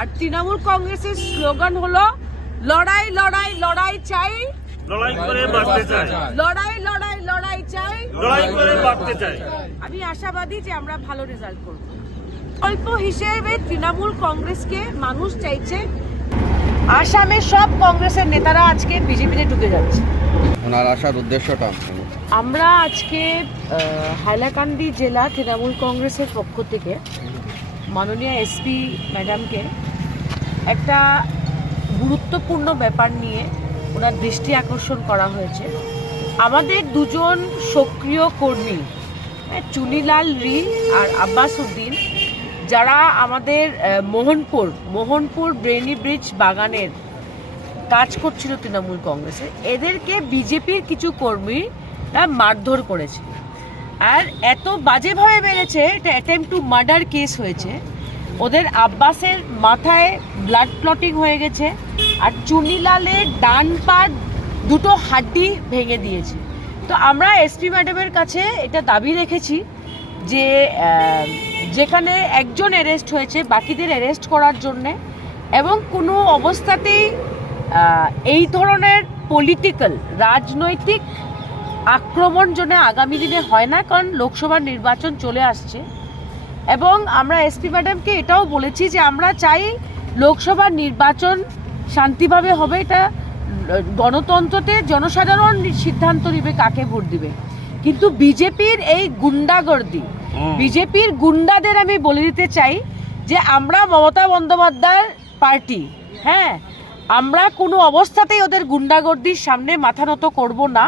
আর তৃণমূল কংগ্রেসের স্লোগান হলো লড়াই লড়াই লড়াই চাই। লড়াই করে বাঁচতে চাই। লড়াই লড়াই লড়াই চাই। লড়াই করে চাই। আমি আশাবাদী যে আমরা ভালো রেজাল্ট করব। অল্প হিসেবে তৃণমূল কংগ্রেসকে মানুষ চাইছে। আসামে সব কংগ্রেসের নেতারা আজকে বিজেপিতে ঢুকে যাচ্ছে। ওনার আসার উদ্দেশ্যটা? আমরা আজকে হাইলাকান্দি জেলা তৃণমূল কংগ্রেসের পক্ষ থেকে মাননীয় এসপি ম্যাডামকে একটা গুরুত্বপূর্ণ ব্যাপার নিয়ে ওনার দৃষ্টি আকর্ষণ করা হয়েছে। আমাদের দুজন সক্রিয় কর্মী হ্যাঁ, চুনিলাল রি আর আব্বাস উদ্দিন যারা আমাদের মোহনপুর মোহনপুর ব্রেনি ব্রিজ বাগানের কাজ করছিল তৃণমূল কংগ্রেসে। এদেরকে বিজেপির কিছু কর্মী মারধর করেছে। আর এত বাজেভাবে মেরেছে এটা অ্যাটেম্প টু মার্ডার কেস হয়েছে। ওদের আব্বাসের মাথায় ব্লাড ক্লটিং হয়ে গেছে আর চুনিলালের ডান পা দুটো হাড্ডি ভেঙে দিয়েছে। তো আমরা এসপি ম্যাডামের কাছে এটা দাবি রেখেছি যে যেখানে একজন অ্যারেস্ট হয়েছে, বাকিদের অ্যারেস্ট করার জন্যে এবং কোনো অবস্থাতেই এই ধরনের পলিটিক্যাল রাজনৈতিক আক্রমণ যেন আগামী দিনে হয় না, কারণ লোকসভা নির্বাচন চলে আসছে। এবং আমরা এসপি ম্যাডামকে এটাও বলেছি যে আমরা চাই লোকসভার নির্বাচন শান্তিভাবে হবে। এটা গণতন্ত্রতে জনসাধারণ সিদ্ধান্ত নেবে কাকে ভোট দিবে। কিন্তু বিজেপির এই গুন্ডাগর্দি বিজেপির গুন্ডাদের আমি বলে দিতে চাই যে আমরা মমতা বন্দ্যোপাধ্যায়ের পার্টি হ্যাঁ? আমরা কোনো অবস্থাতেই ওদের গুন্ডাগর্দির সামনে মাথা নত করব না।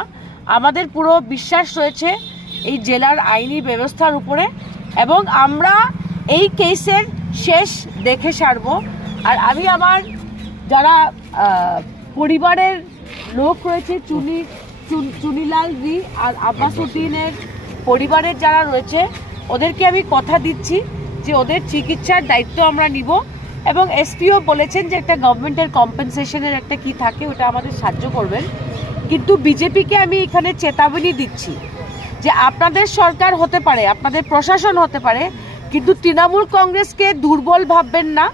আমাদের পুরো বিশ্বাস রয়েছে এই জেলার আইনি ব্যবস্থার উপরে। এবং আমরা এই কেসের শেষ দেখে সারবো। আর আমি আমার যারা পরিবারের লোক রয়েছে, চুনি, চুন- চুনিলাল রি আর আব্বাস উদ্দিনের পরিবারের যারা রয়েছে, ওদেরকে আমি কথা দিচ্ছি যে ওদের চিকিৎসার দায়িত্ব আমরা নিব এবং এসপিও বলেছেন যে একটা গভর্নমেন্টের কম্পেনসেশনের একটা কি থাকে, ওটা আমাদের সাহায্য করবেন। কিন্তু বিজেপিকে আমি এখানে চেতাবনী দিচ্ছি। যে আপনাদের সরকার হতে পারে আপনাদের প্রশাসন হতে পারে কিন্তু তৃণমূল কংগ্রেসকে দুর্বল ভাববেন না।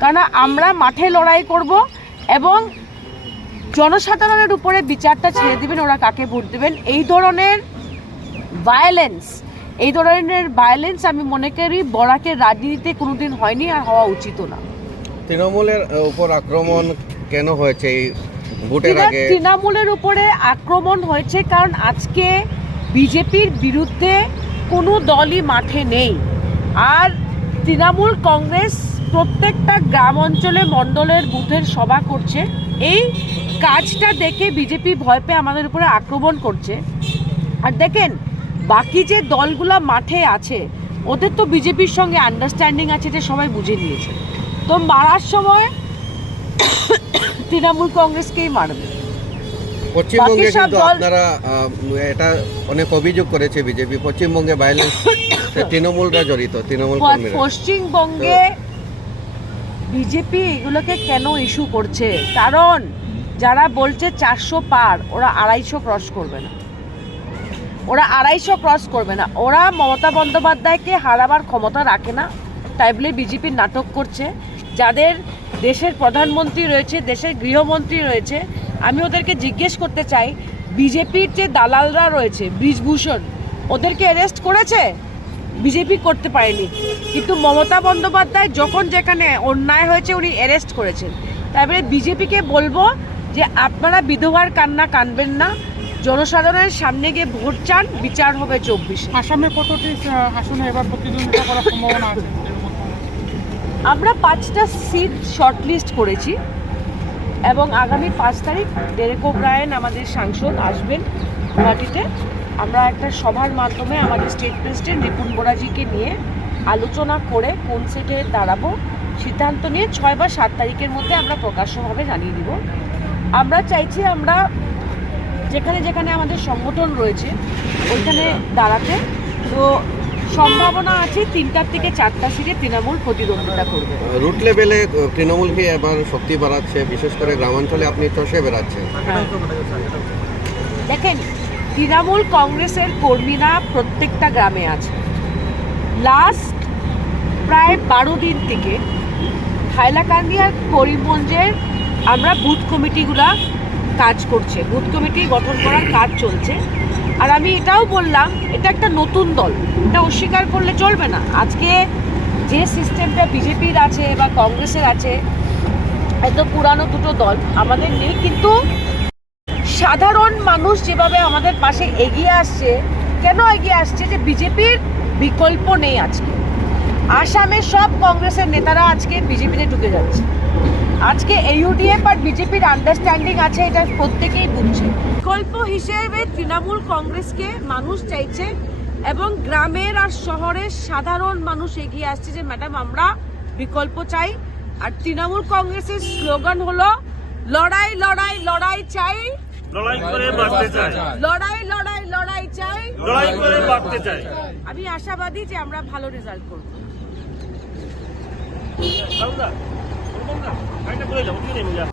কারণ আমরা মাঠে লড়াই করব এবং জনসাধারণের উপরে বিচারটা ছেড়ে দিবেন ওরা কাকে ভোট দেবেন। এই ধরনের ভায়োলেন্স এই ধরনের ভায়োলেন্স আমি মনে করি বরাকের রাজনীতিতে কোনোদিন হয়নি আর হওয়া উচিতও না। তৃণমূলের উপর আক্রমণ কেন হয়েছে? এই ভোটের আগে তৃণমূলের উপরে আক্রমণ হয়েছে কারণ আজকে বিজেপির বিরুদ্ধে কোনো দলই মাঠে নেই। আর তৃণমূল কংগ্রেস প্রত্যেকটা গ্রাম অঞ্চলে মণ্ডলের বুথের সভা করছে। এই কাজটা দেখে বিজেপি ভয় পেয়ে আমাদের উপরে আক্রমণ করছে। আর দেখেন, বাকি যে দলগুলো মাঠে আছে, ওদের তো বিজেপির সঙ্গে আন্ডারস্ট্যান্ডিং আছে যে সবাই বুঝে নিয়েছে। তো মারার সময় তৃণমূল কংগ্রেসকেই মারবে। পশ্চিমবঙ্গে কিন্তু আপনারা এটা অনেক অভিযোগ করেছে বিজেপি। পশ্চিমবঙ্গে ভায়োলেন্স তৃণমূলরা জড়িত তৃণমূল পশ্চিমবঙ্গে বিজেপি এগুলোকে কেন ইস্যু করছে? কারণ যারা বলছে চারশো পার ওরা আড়াইশো ক্রস করবে না। ওরা আড়াইশো ক্রস করবে না। ওরা মমতা বন্দ্যোপাধ্যায়কে হারাবার ক্ষমতা রাখে না। তাই বলে বিজেপির নাটক করছে। যাদের দেশের প্রধানমন্ত্রী রয়েছে দেশের গৃহমন্ত্রী রয়েছে আমি ওদেরকে জিজ্ঞেস করতে চাই বিজেপির যে দালালরা রয়েছে ব্রিজভূষণ ওদেরকে অ্যারেস্ট করেছে? বিজেপি করতে পারেনি। কিন্তু মমতা বন্দ্যোপাধ্যায় যখন যেখানে অন্যায় হয়েছে উনি অ্যারেস্ট করেছেন। তারপরে বিজেপিকে বলব যে আপনারা বিধবার কান্না কানবেন না। জনসাধারণের সামনে গিয়ে ভোট চান বিচার হবে চব্বিশে। আসামে কতটি আসনে এবার প্রতিদ্বন্দ্বিতা করার সম্ভাবনা আছে? আমরা পাঁচটা সিট শর্টলিস্ট করেছি। এবং আগামী পাঁচ তারিখ ডেরেক ওব্রায়েন আমাদের সাংসদ আসবেন গুয়াহাটিতে। আমরা একটা সভার মাধ্যমে আমাদের স্টেট প্রেসিডেন্ট রিপুন বোরাজিকে নিয়ে আলোচনা করে কোন সেটে দাঁড়াবো সিদ্ধান্ত নিয়ে ছয় বা সাত তারিখের মধ্যে আমরা প্রকাশ্যভাবে জানিয়ে দিব। আমরা চাইছি আমরা যেখানে যেখানে আমাদের সংগঠন রয়েছে, ওইখানে দাঁড়াতে। তো সম্ভাবনা আছে তিনটার থেকে চারটা সিটে তৃণমূল প্রতিদ্বন্দ্বিতা করবে। রুট লেভেলে তৃণমূলকে এবার শক্তি বাড়াচ্ছে বিশেষ করে গ্রামাঞ্চলে আপনি চষে বেড়াচ্ছেন। হ্যাঁ। দেখেন তৃণমূল কংগ্রেসের কর্মীরা প্রত্যেকটা গ্রামে আছে। লাস্ট প্রায় বারো দিন থেকে হাইলাকান্দি আর করিমগঞ্জের আমরা বুথ কমিটিগুলা কাজ করছে। বুথ কমিটি গঠন করার কাজ চলছে। আর আমি এটাও বললাম, এটা একটা নতুন দল। এটা অস্বীকার করলে চলবে না। আজকে যে সিস্টেমটা বিজেপির আছে বা কংগ্রেসের আছে, এত পুরানো দুটো দল আমাদের নেই, কিন্তু সাধারণ মানুষ যেভাবে আমাদের পাশে এগিয়ে আসছে, কেন এগিয়ে আসছে যে বিজেপির বিকল্প নেই আজকে? আসামে সব কংগ্রেসের নেতারা আজকে বিজেপিতে ঢুকে যাচ্ছে। আজকে ইউডিএফ আর বিজেপির আন্ডারস্ট্যান্ডিং আছে এটা প্রত্যেকেই বুঝছে। বিকল্প হিসেবে তৃণমূল কংগ্রেসকে মানুষ চাইছে এবং গ্রামের আর শহরের সাধারণ মানুষ এগিয়ে আসছে যে ম্যাডাম আমরা বিকল্প চাই। আর তৃণমূল কংগ্রেসের স্লোগান হলো লড়াই লড়াই লড়াই চাই। লড়াই করে বাঁচতে চাই। লড়াই লড়াই লড়াই চাই। লড়াই করে বাঁচতে চাই। আমি আশাবাদী যে আমরা ভালো রেজাল্ট করব। না?